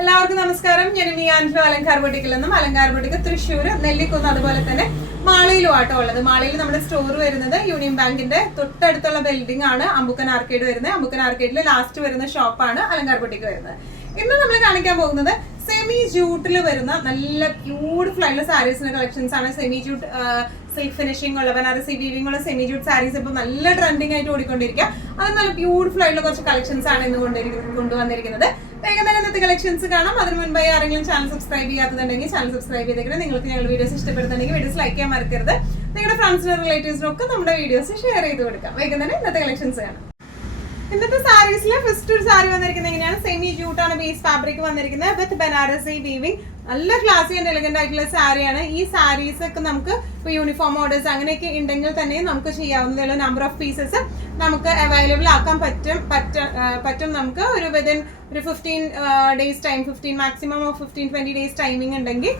എല്ലാവർക്കും നമസ്കാരം. ഞാൻ ആൻഡ്രോ അലങ്കാർ ബൊട്ടിക്കിൽ നിന്നും. അലങ്കാർ ബൊട്ടിക്ക് തൃശ്ശൂർ, നെല്ലിക്കുന്ന്, അതുപോലെ തന്നെ മാളയിലും ആട്ടോ ഉള്ളത്. മാളയിൽ നമ്മുടെ സ്റ്റോർ വരുന്നത് യൂണിയൻ ബാങ്കിന്റെ തൊട്ടടുത്തുള്ള ബിൽഡിംഗ് ആണ് അമ്പുക്കൻ ആർക്കേഡ് വരുന്നത്. അമ്പുക്കൻ ആർക്കേഡിൽ ലാസ്റ്റ് വരുന്ന ഷോപ്പാണ് അലങ്കാർ ബൊട്ടിക്ക് വരുന്നത്. ഇന്ന് നമ്മൾ കാണിക്കാൻ പോകുന്നത് സെമി ജൂട്ടിൽ വരുന്ന നല്ല ബ്യൂട്ടിഫുൾ ആയിട്ടുള്ള സാരീസിന്റെ കളക്ഷൻസ് ആണ്. സെമി ജൂട്ട് സിൽക്ക് ഫിനിഷിംഗ് ഉള്ള ബനാറസി വീവിംഗ് ഉള്ള സെമി ജൂട്ട് സാരീസ് ഇപ്പൊ നല്ല ട്രെൻഡിങ് ആയിട്ട് ഓടിക്കൊണ്ടിരിക്കുക. അത് നല്ല ബ്യൂട്ടിഫുൾ ആയിട്ടുള്ള കുറച്ച് കളക്ഷൻസ് ആണ് ഇന്ന് കൊണ്ടുവന്നിരിക്കുന്നത്. വേഗം തന്നെ ഇന്നത്തെ കളക്ഷൻസ് കാണാം. അതിന് മുൻപായി ആരെങ്കിലും ചാനൽ സബ്സ്ക്രൈബ് ചെയ്യാത്തതുണ്ടെങ്കിൽ ചാനൽ സബ്സ്ക്രൈബ് ചെയ്തേക്കണം. നിങ്ങൾക്ക് ഞങ്ങളുടെ വീഡിയോസ് ഇഷ്ടപ്പെടുന്നുണ്ടെങ്കിൽ വീഡിയോസ് ലൈക്ക് ചെയ്യാൻ മറക്കരുത്. നിങ്ങളുടെ ഫ്രണ്ട്സിനും റിലേറ്റീവ്സിനും ഒക്കെ നമ്മുടെ വീഡിയോസ് ഷെയർ ചെയ്ത് കൊടുക്കാം. വേഗം തന്നെ ഇന്നത്തെ കളക്ഷൻസ് കാണാം. ഇന്നത്തെ സാരീസിലെ ഫസ്റ്റ് ഒരു സാരി വന്നിരിക്കുന്നത് എങ്ങനെയാണ്? സെമി ജൂട്ടാണ് ബേസ് ഫാബ്രിക് വന്നിരിക്കുന്നത് വിത്ത് ബനാറസി വീവിംഗ്. നല്ല ക്ലാസി ആൻഡ് എലഗന്റ് ആയിട്ടുള്ള സാരിയാണ്. ഈ സാരീസ് ഒക്കെ നമുക്ക് ഇപ്പോൾ യൂണിഫോം ഓർഡേഴ്സ് അങ്ങനെയൊക്കെ ഉണ്ടെങ്കിൽ തന്നെ നമുക്ക് ചെയ്യാവുന്നതുള്ള നമ്പർ ഓഫ് പീസസ് നമുക്ക് അവൈലബിൾ ആക്കാൻ പറ്റും. നമുക്ക് ഒരു വിതിൻ ഒരു 15 days time, 15 maximum of 15-20 days timing ഉണ്ടെങ്കിൽ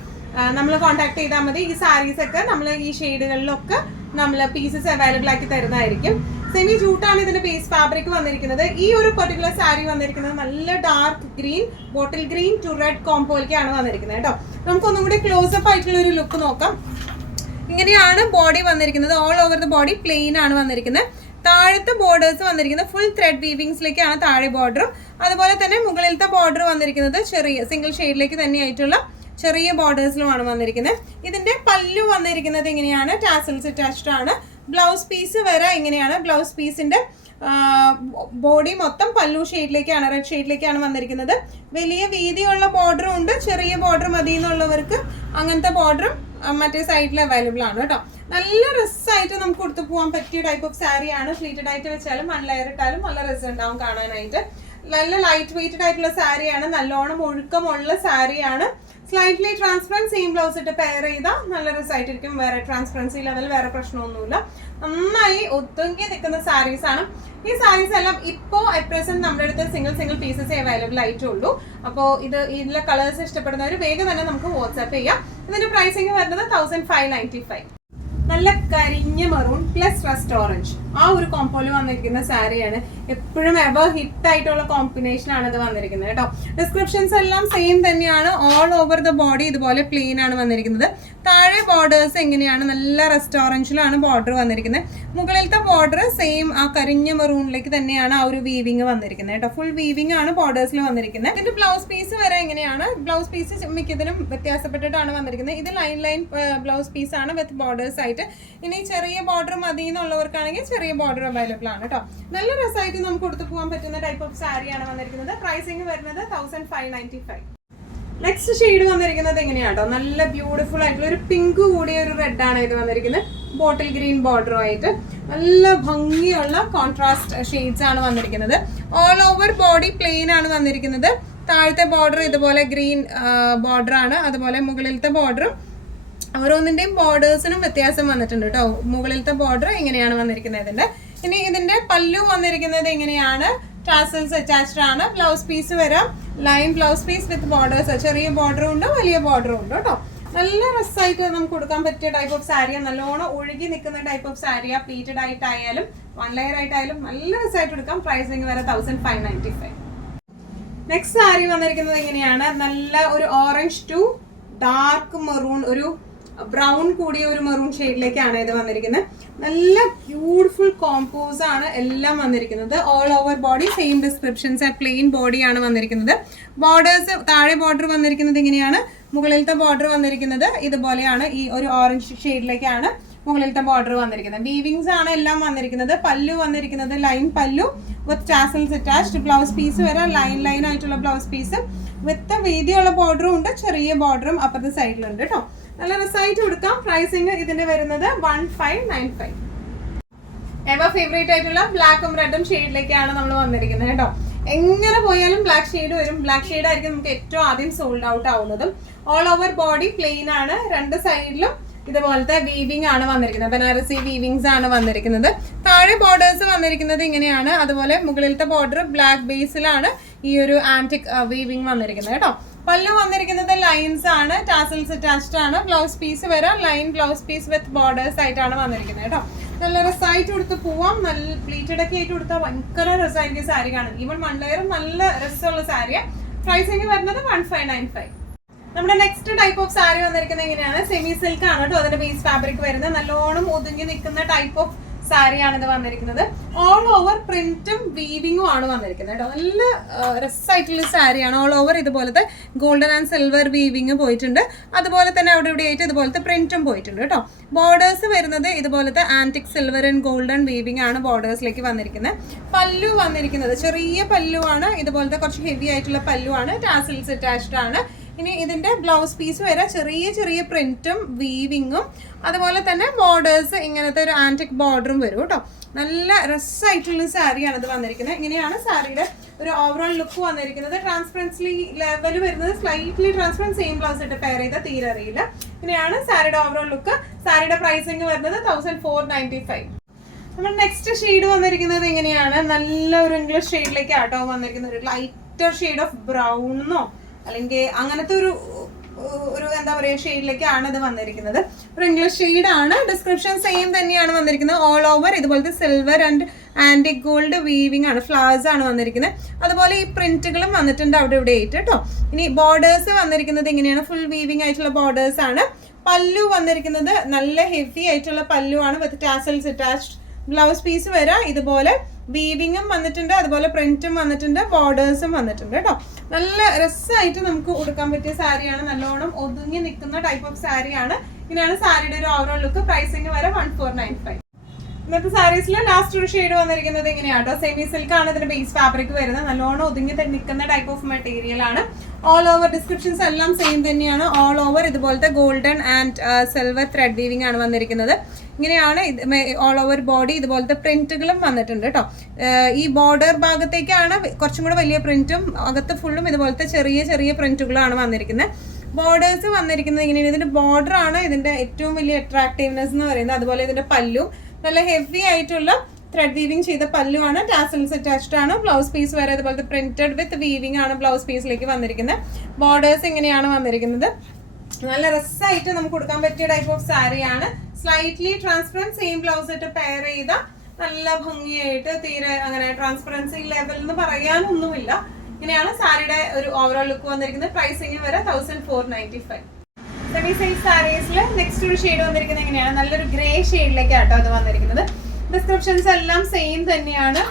നമ്മൾ കോൺടാക്ട് ചെയ്താൽ മതി. ഈ സാരീസ് ഒക്കെ നമ്മൾ ഈ ഷെയ്ഡുകളിലൊക്കെ നമ്മൾ പീസസ് അവൈലബിൾ ആക്കി തരുന്നതായിരിക്കും. സെമി ജൂട്ടാണ് ഇതിന്റെ ബേസ് ഫാബ്രിക് വന്നിരിക്കുന്നത്. ഈ ഒരു പെർട്ടിക്കുലർ സാരി വന്നിരിക്കുന്നത് നല്ല dark green, bottle green to red കോംബോയിലേക്കാണ് വന്നിരിക്കുന്നത് കേട്ടോ. നമുക്കൊന്നും കൂടി ക്ലോസപ്പ് ആയിട്ടുള്ള ഒരു ലുക്ക് നോക്കാം. ഇങ്ങനെയാണ് ബോഡി വന്നിരിക്കുന്നത്. All over the body plain ആണ് വന്നിരിക്കുന്നത്. താഴത്തെ ബോർഡേഴ്സ് വന്നിരിക്കുന്നത് ഫുൾ ത്രെഡ് വീവിങ്സിലേക്കാണ് താഴെ ബോർഡറും. അതുപോലെ തന്നെ മുകളിലത്തെ ബോർഡർ വന്നിരിക്കുന്നത് ചെറിയ സിംഗിൾ ഷെയ്ഡിലേക്ക് തന്നെയായിട്ടുള്ള ചെറിയ ബോർഡേഴ്സിലുമാണ് വന്നിരിക്കുന്നത്. ഇതിന്റെ പല്ലു വന്നിരിക്കുന്നത് എങ്ങനെയാണ്? ടാസൽസ് അറ്റാച്ച്ഡ് ആണ്. ബ്ലൗസ് പീസ് വരെ ഇങ്ങനെയാണ്. ബ്ലൗസ് പീസിന്റെ ബോഡി മൊത്തം പല്ലു ഷെയ്ഡിലേക്കാണ്, റെഡ് ഷെയ്ഡിലേക്കാണ് വന്നിരിക്കുന്നത്. വലിയ വീതിയുള്ള ബോർഡറും ഉണ്ട്. ചെറിയ ബോർഡർ മതി എന്നുള്ളവർക്ക് അങ്ങനത്തെ ബോർഡറും മറ്റേ സൈഡിൽ അവൈലബിൾ ആണ് കേട്ടോ. നല്ല രസമായിട്ട് നമുക്ക് കൊടുത്തു പോകാൻ പറ്റിയ ടൈപ്പ് ഓഫ് സാരിയാണ്. ഫ്ലീറ്റഡ് ആയിട്ട് വെച്ചാലും വൺ ലെയർ ഇട്ടാലും നല്ല രസം ഉണ്ടാവും കാണാനായിട്ട്. നല്ല ലൈറ്റ് വെയ്റ്റഡ് ആയിട്ടുള്ള സാരിയാണ്. നല്ലോണം ഒഴുക്കമുള്ള സാരിയാണ്. സ്ലൈറ്റ്ലി ട്രാൻസ്പെറൻറ്റ് സെയിം ബ്ലൗസ് ഇട്ട് പെയർ ചെയ്താൽ നല്ല രസമായിട്ടിരിക്കും. വേറെ ട്രാൻസ്പെറൻസി ലെവൽ വേറെ പ്രശ്നമൊന്നുമില്ല. നന്നായി ഒതുങ്ങി നിൽക്കുന്ന സാരീസ് ആണ്. ഈ സാരീസ് എല്ലാം ഇപ്പോൾ അറ്റ് പ്രസന്റ് നമ്മുടെ അടുത്ത് സിംഗിൾ പീസസ് അവൈലബിൾ ആയിട്ടുള്ളൂ. അപ്പോൾ ഇതിലെ കളേഴ്സ് ഇഷ്ടപ്പെടുന്നവർ വേഗം തന്നെ നമുക്ക് വാട്സാപ്പ് ചെയ്യാം. ഇതിന്റെ പ്രൈസിങ് വരുന്നത് 1595. നല്ല കരിഞ്ഞ മെറൂൺ പ്ലസ് റസ്റ്റ് ഓറഞ്ച് ആ ഒരു കോമ്പോയിൽ വന്നിരിക്കുന്ന സാരിയാണ്. എപ്പോഴും എവർ ഹിറ്റ് ആയിട്ടുള്ള കോമ്പിനേഷൻ ആണ് ഇത് വന്നിരിക്കുന്നത് കേട്ടോ. ഡിസ്ക്രിപ്ഷൻസ് എല്ലാം സെയിം തന്നെയാണ്. ഓൾ ഓവർ ദ ബോഡി ഇതുപോലെ പ്ലെയിൻ ആണ് വന്നിരിക്കുന്നത്. താഴെ ബോർഡേഴ്സ് എങ്ങനെയാണ്? നല്ല റസ്റ്റ് ഓറഞ്ചിലാണ് ബോർഡർ വന്നിരിക്കുന്നത്. മുകളിലത്തെ ബോർഡർ സെയിം ആ കരിഞ്ഞ മെറൂണിലേക്ക് തന്നെയാണ് ആ ഒരു വീവിങ് വന്നിരിക്കുന്നത് കേട്ടോ. ഫുൾ വീവിംഗ് ആണ് ബോർഡേഴ്സിൽ വന്നിരിക്കുന്നത്. ഇതിന്റെ ബ്ലൗസ് പീസ് വരെ എങ്ങനെയാണ്? ബ്ലൗസ് പീസ് മിക്കതിനും വ്യത്യാസപ്പെട്ടിട്ടാണ് വന്നിരിക്കുന്നത്. ഇത് ലൈൻ ബ്ലൗസ് പീസ് ആണ് വിത്ത് ബോർഡേഴ്സ് ആയിട്ട്. ഇനി ചെറിയ ബോർഡർ മതി എന്നുള്ളവർക്കാണെങ്കിൽ ചെറിയ ബോർഡർ അവൈലബിൾ ആണ് കേട്ടോ. നല്ല രസമായിട്ട് നമുക്ക് കൊടുത്തു പോകാൻ പറ്റുന്ന ടൈപ്പ് ഓഫ് സാരിയാണ് വന്നിരിക്കുന്നത്. പ്രൈസിങ് വരുന്നത് 1595. നെക്സ്റ്റ് ഷെയ്ഡ് വന്നിരിക്കുന്നത് എങ്ങനെയാട്ടോ? നല്ല ബ്യൂട്ടിഫുൾ ആയിട്ടുള്ള ഒരു പിങ്ക് കൂടിയ ഒരു റെഡ് ആണ് ഇത് വന്നിരിക്കുന്നത്. ബോട്ടിൽ ഗ്രീൻ ബോർഡറുമായിട്ട് നല്ല ഭംഗിയുള്ള കോൺട്രാസ്റ്റ് ഷെയ്ഡ്സ് ആണ് വന്നിരിക്കുന്നത്. ഓൾ ഓവർ ബോഡി പ്ലെയിൻ ആണ് വന്നിരിക്കുന്നത്. താഴത്തെ ബോർഡർ ഇതുപോലെ ഗ്രീൻ ബോർഡർ ആണ്. അതുപോലെ മുകളിലത്തെ ബോർഡറും ഓരോന്നിന്റെയും ബോർഡേഴ്സിനും വ്യത്യാസം വന്നിട്ടുണ്ട് കേട്ടോ. മുകളിലത്തെ ബോർഡർ എങ്ങനെയാണ് വന്നിരിക്കുന്നത്. ഇനി ഇതിന്റെ പല്ലു വന്നിരിക്കുന്നത് എങ്ങനെയാണ്? ടാസൽസ് അറ്റാച്ച്ഡ് ആണ്. ബ്ലൗസ് പീസ് വരാം line blouse piece with borders. ചെറിയ ബോർഡറും ഉണ്ട്, വലിയ ബോർഡറും ഉണ്ട് കേട്ടോ. നല്ല രസമായിട്ട് നമുക്ക് കൊടുക്കാൻ പറ്റിയ ടൈപ്പ് ഓഫ് സാരിയാണ്. നല്ലോണം ഒഴുകി നിൽക്കുന്ന ടൈപ്പ് ഓഫ് സാരിയാ. പ്ലീറ്റഡ് ആയിട്ടായാലും വൺ ലെയർ ആയിട്ടായാലും നല്ല രസമായിട്ട് എടുക്കാം. പ്രൈസിങ് വരെ 1595. നെക്സ്റ്റ് സാരി വന്നിരിക്കുന്നത് എങ്ങനെയാണ്? നല്ല ഒരു ഓറഞ്ച് ടു ഡാർക്ക് മെറൂൺ, ഒരു ബ്രൗൺ കൂടിയ ഒരു മെറൂൺ ഷെയ്ഡിലേക്കാണ് ഇത് വന്നിരിക്കുന്നത്. നല്ല ബ്യൂട്ടിഫുൾ കോമ്പോസ് ആണ് എല്ലാം വന്നിരിക്കുന്നത്. All over body same descriptions, plain ബോഡിയാണ് വന്നിരിക്കുന്നത്. ബോർഡേഴ്സ് താഴെ ബോർഡർ വന്നിരിക്കുന്നത് ഇങ്ങനെയാണ്. മുകളിലത്തെ ബോർഡർ വന്നിരിക്കുന്നത് ഇതുപോലെയാണ്. ഈ ഒരു ഓറഞ്ച് ഷെയ്ഡിലേക്കാണ് മുകളിലത്തെ ബോർഡർ വന്നിരിക്കുന്നത്. വീവിങ്സ് ആണ് എല്ലാം വന്നിരിക്കുന്നത്. പല്ലു വന്നിരിക്കുന്നത് ലൈൻ പല്ലു വിത്ത് ടാസൽസ് അറ്റാച്ച്ഡ്. ബ്ലൗസ് പീസ് വരെ ലൈൻ ആയിട്ടുള്ള ബ്ലൗസ് പീസ് വിത്ത് വീതിയുള്ള ബോർഡറും ഉണ്ട്, ചെറിയ ബോർഡറും അപ്പുറത്തെ സൈഡിലുണ്ട് കേട്ടോ. നല്ല രസമായിട്ട് കൊടുക്കാം. പ്രൈസിങ് ഇതിന്റെ വരുന്നത് 1595. എവർ ഫേവറേറ്റ് ആയിട്ടുള്ള ബ്ലാക്കും റെഡും ഷെയ്ഡിലേക്കാണ് നമ്മൾ വന്നിരിക്കുന്നത് കേട്ടോ. എങ്ങനെ പോയാലും ബ്ലാക്ക് ഷെയ്ഡ് വരും. ബ്ലാക്ക് ഷെയ്ഡ് ആയിരിക്കും നമുക്ക് ഏറ്റവും ആദ്യം സോൾഡ് ഔട്ട് ആവുന്നതും. ഓൾ ഓവർ ബോഡി പ്ലെയിൻ ആണ്. രണ്ട് സൈഡിലും ഇതുപോലത്തെ വീവിംഗ് ആണ് വന്നിരിക്കുന്നത്. ബനാറസി വീവിങ്സ് ആണ് വന്നിരിക്കുന്നത്. താഴെ ബോർഡേഴ്സ് വന്നിരിക്കുന്നത് ഇങ്ങനെയാണ്. അതുപോലെ മുകളിലത്തെ ബോർഡർ ബ്ലാക്ക് ബേസിലാണ് ഈ ഒരു ആന്റിക് വീവിംഗ് വന്നിരിക്കുന്നത് കേട്ടോ. പല്ലു വന്നിരിക്കുന്നത് ലൈൻസ് ആണ്. ടാസൽസ് അറ്റാച്ച്ഡ് ആണ്. ബ്ലൗസ് പീസ് വരെ line blouse piece with borders ആയിട്ടാണ് വന്നിരിക്കുന്നത് കേട്ടോ. നല്ല രസമായിട്ട് കൊടുത്ത് പോവാം. നല്ല പ്ലീറ്റഡ് ഒക്കെ ആയിട്ട് കൊടുത്താൽ ഭയങ്കര രസമായിരിക്കും സാരി കാണാൻ. ഈവൻ വൺ ലെയറും നല്ല രസമുള്ള സാരിയാണ്. പ്രൈസിങ് വരുന്നത് 1595. നമ്മുടെ നെക്സ്റ്റ് ടൈപ്പ് ഓഫ് സാരി വന്നിരിക്കുന്നത് എങ്ങനെയാണ്, സെമി സിൽക്ക് ആണ് കേട്ടോ. അതിന്റെ ബേസ് ഫാബ്രിക് വരുന്നത് നല്ലോണം ഒതുങ്ങി നിൽക്കുന്ന ടൈപ്പ് ഓഫ് സാരിയാണ് ഇത് വന്നിരിക്കുന്നത്. ഓൾ ഓവർ പ്രിന്റും വീവിങ്ങും ആണ് വന്നിരിക്കുന്നത് കേട്ടോ. നല്ല രസമായിട്ടുള്ള സാരിയാണ്. ഓൾ ഓവർ ഇതുപോലത്തെ ഗോൾഡൻ ആൻഡ് സിൽവർ വീവിങ് പോയിട്ടുണ്ട്. അതുപോലെ തന്നെ അവിടെ ഇവിടെ ആയിട്ട് ഇതുപോലത്തെ പ്രിന്റും പോയിട്ടുണ്ട് കേട്ടോ. ബോർഡേഴ്സ് വരുന്നത് ഇതുപോലത്തെ antique silver and golden weaving ആണ് ബോർഡേഴ്സിലേക്ക് വന്നിരിക്കുന്നത്. പല്ലു വന്നിരിക്കുന്നത് ചെറിയ പല്ലു ആണ്. ഇതുപോലത്തെ കുറച്ച് ഹെവി ആയിട്ടുള്ള പല്ലു ആണ്. ടാസിൽസ് അറ്റാച്ച്ഡ് ആണ്. ഇനി ഇതിന്റെ ബ്ലൗസ് പീസ് വരെ ചെറിയ ചെറിയ പ്രിന്റും വീവിങ്ങും അതുപോലെ തന്നെ ബോർഡേഴ്സ് ഇങ്ങനത്തെ ഒരു ആന്റിക് ബോർഡറും വരും കേട്ടോ. നല്ല രസമായിട്ടുള്ള സാരിയാണ് ഇത് വന്നിരിക്കുന്നത്. ഇങ്ങനെയാണ് സാരിയുടെ ഒരു ഓവറോൾ ലുക്ക് വന്നിരിക്കുന്നത്. ട്രാൻസ്പെറൻസി ലെവൽ വരുന്നത് സ്ലൈറ്റ്ലി ട്രാൻസ്പെറൻറ്റ്, സെയിം ബ്ലൗസ് ഇട്ട് പെയർ ചെയ്താൽ തീരെ അറിയില്ല. ഇങ്ങനെയാണ് സാരിയുടെ ഓവറോൾ ലുക്ക്. സാരിയുടെ പ്രൈസിങ് വരുന്നത് 1495. നമ്മൾ നെക്സ്റ്റ് ഷെയ്ഡ് വന്നിരിക്കുന്നത് എങ്ങനെയാണ്, നല്ല ഒരു ഇംഗ്ലീഷ് ഷെയ്ഡിലേക്ക് ആട്ടോ വന്നിരിക്കുന്നത്. ഒരു ലൈറ്റർ ഷെയ്ഡ് ഓഫ് ബ്രൗണോ അല്ലെങ്കിൽ അങ്ങനത്തെ ഒരു എന്താ പറയുക ഷെയ്ഡിലേക്കാണ് ഇത് വന്നിരിക്കുന്നത്. ഒരു ഇംഗ്ലീഷ് ഷെയ്ഡാണ്. ഡിസ്ക്രിപ്ഷൻ സെയിം തന്നെയാണ് വന്നിരിക്കുന്നത്. ഓൾ ഓവർ ഇതുപോലത്തെ silver and antique gold weaving ആണ്, ഫ്ലവേഴ്സ് ആണ് വന്നിരിക്കുന്നത്. അതുപോലെ ഈ പ്രിന്റുകളും വന്നിട്ടുണ്ട് അവിടെ ഇവിടെ ആയിട്ട് കേട്ടോ. ഇനി ബോർഡേഴ്സ് വന്നിരിക്കുന്നത് എങ്ങനെയാണ്, ഫുൾ വീവിംഗ് ആയിട്ടുള്ള ബോർഡേഴ്സ് ആണ്. പല്ലു വന്നിരിക്കുന്നത് നല്ല ഹെവി ആയിട്ടുള്ള പല്ലു ആണ് വിത്ത് ടാസൽസ് അറ്റാച്ച്ഡ്. ബ്ലൗസ് പീസ് വരെ ഇതുപോലെ വീവിങ്ങും വന്നിട്ടുണ്ട്, അതുപോലെ പ്രിന്റും വന്നിട്ടുണ്ട്, ബോർഡേഴ്സും വന്നിട്ടുണ്ട് കേട്ടോ. നല്ല രസമായിട്ട് നമുക്ക് ഉടുക്കാൻ പറ്റിയ സാരിയാണ്. നല്ലോണം ഒതുങ്ങി നിൽക്കുന്ന ടൈപ്പ് ഓഫ് സാരിയാണ്. ഇങ്ങനെയാണ് സാരിയുടെ ഒരു ഓവറോൾ ലുക്ക്. പ്രൈസിങ് വരെ 1495. ഇന്നത്തെ സാരീസിൽ ലാസ്റ്റ് ഒരു ഷെയ്ഡ് വന്നിരിക്കുന്നത് എങ്ങനെയാട്ടോ, സെമി സിൽക്ക് ആണ് ഇതിന്റെ ബേസ് ഫാബ്രിക് വരുന്നത്. നല്ലോണം ഒതുങ്ങി നിൽക്കുന്ന ടൈപ്പ് ഓഫ് മെറ്റീരിയൽ ആണ്. ഓൾ ഓവർ ഡിസ്ക്രിപ്ഷൻസ് എല്ലാം സെയിം തന്നെയാണ്. ഓൾ ഓവർ ഇതുപോലത്തെ golden and silver thread weaving ആണ് വന്നിരിക്കുന്നത്. ഇങ്ങനെയാണ് ഓൾ ഓവർ ബോഡി ഇതുപോലത്തെ പ്രിന്റുകളും വന്നിട്ടുണ്ട് കേട്ടോ. ഈ ബോർഡർ ഭാഗത്തേക്കാണ് കുറച്ചും കൂടെ വലിയ പ്രിന്റും, അകത്ത് ഫുള്ളും ഇതുപോലത്തെ ചെറിയ ചെറിയ പ്രിന്റുകളാണ് വന്നിരിക്കുന്നത്. ബോർഡേഴ്സ് വന്നിരിക്കുന്നത് ഇങ്ങനെയാണ്. ഇതിന്റെ ബോർഡർ ആണ് ഇതിന്റെ ഏറ്റവും വലിയ അട്രാക്റ്റീവ്നെസ് എന്ന് പറയുന്നത്. അതുപോലെ ഇതിന്റെ പല്ലു നല്ല ഹെവി ആയിട്ടുള്ള ത്രെഡ് വീവിംഗ് ചെയ്ത പല്ലുവാണ്. ടാസൽസ് അറ്റാച്ച്ഡ് ആണ്. ബ്ലൗസ് പീസ് വരെ ഇതുപോലത്തെ പ്രിന്റഡ് വിത്ത് വീവിംഗ് ആണ് ബ്ലൗസ് പീസിലേക്ക് വന്നിരിക്കുന്നത്. ബോർഡേഴ്സ് ഇങ്ങനെയാണ് വന്നിരിക്കുന്നത്. നല്ല രസമായിട്ട് നമുക്ക് കൊടുക്കാൻ പറ്റിയ ടൈപ്പ് ഓഫ് സാരിയാണ്. സ്ലൈറ്റ്ലി ട്രാൻസ്പെറൻറ്റ്, സെയിം ബ്ലൗസ് ഇട്ട് പെയർ ചെയ്ത നല്ല ഭംഗിയായിട്ട്, തീരെ അങ്ങനെ ട്രാൻസ്പെറൻസി ലെവൽ എന്ന് പറയാനൊന്നുമില്ല. ഇങ്ങനെയാണ് സാരിയുടെ ഒരു ഓവറോൾ ലുക്ക് വന്നിരിക്കുന്നത്. പ്രൈസിങ് വരെ 1495. സെമി സിൽക്ക് സാരീസിൽ നെക്സ്റ്റ് ഒരു ഷെയ്ഡ് വന്നിരിക്കുന്നത് എങ്ങനെയാണ്, നല്ലൊരു ഗ്രേ ഷെയ്ഡിലേക്കാട്ടോ അത് വന്നിരിക്കുന്നത്. ഡിസ്ക്രിപ്ഷൻസ് എല്ലാം സെയിം തന്നെയാണ്.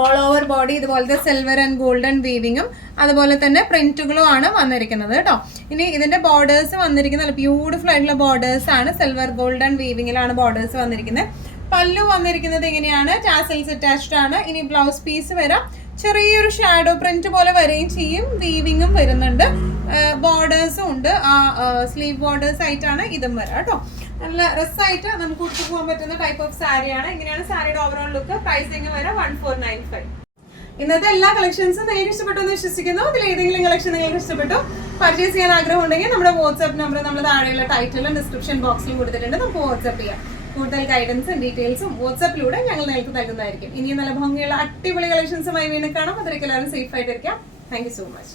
ഓൾ ഓവർ ബോഡി ഇതുപോലത്തെ സിൽവർ ആൻഡ് ഗോൾഡൻ വീവിങ്ങും അതുപോലെ തന്നെ പ്രിന്റുകളും ആണ് വന്നിരിക്കുന്നത് കേട്ടോ. ഇനി ഇതിന്റെ ബോർഡേഴ്സ് വന്നിരിക്കുന്നത് ബ്യൂട്ടിഫുൾ ആയിട്ടുള്ള ബോർഡേഴ്സ് ആണ്. സിൽവർ ഗോൾഡൻ വീവിങ്ങിലാണ് ബോർഡേഴ്സ് വന്നിരിക്കുന്നത്. പല്ലു വന്നിരിക്കുന്നത് എങ്ങനെയാണ്, ടാസൽസ് അറ്റാച്ച്ഡ് ആണ്. ഇനി ബ്ലൗസ് പീസ് വരാം, ചെറിയൊരു ഷാഡോ പ്രിന്റ് പോലെ വരികയും ചെയ്യും, വീവിങ്ങും വരുന്നുണ്ട്, ബോർഡേഴ്സും ഉണ്ട്. സ്ലീവ് ബോർഡേഴ്സ് ആയിട്ടാണ് ഇതും വരാം കേട്ടോ. നല്ല രസമായിട്ട് നമുക്ക് ഉടുത്തു പോകാൻ പറ്റുന്ന ടൈപ്പ് ഓഫ് സാരിയാണ്. ഇങ്ങനെയാണ് സാരിയുടെ ഓവറോൾ ലുക്ക്. പ്രൈസിങ് വരെ 1495. ഇന്നത്തെ എല്ലാ കളക്ഷൻസും നിങ്ങൾക്ക് ഇഷ്ടപ്പെട്ടു എന്ന് വിശ്വസിക്കുന്നു. ഇതിൽ ഏതെങ്കിലും കളക്ഷൻ നിങ്ങൾക്ക് ഇഷ്ടപ്പെട്ടു, പർച്ചേസ് ചെയ്യാൻ ആഗ്രഹം ഉണ്ടെങ്കിൽ നമ്മുടെ വാട്സ്ആപ്പ് നമ്പർ നമ്മൾ താഴെയുള്ള ടൈറ്റിലും ഡിസ്ക്രിപ്ഷൻ ബോക്സിലും കൊടുത്തിട്ടുണ്ട്. നമുക്ക് വാട്സ്ആപ്പ് ചെയ്യാം. കൂടുതൽ ഗൈഡൻസും ഡീറ്റെയിൽസും വാട്സ്ആപ്പിലൂടെ ഞങ്ങൾ നിങ്ങൾക്ക് നൽകുന്നതായിരിക്കും. ഇനിയും നല്ല ഭംഗിയുള്ള അടിപൊളി കളക്ഷൻസുമായി വീണ്ടും കാണാം. അതിലേക്ക് എല്ലാവരും സേഫ് ആയിട്ടിരിക്കാം. Thank you so much.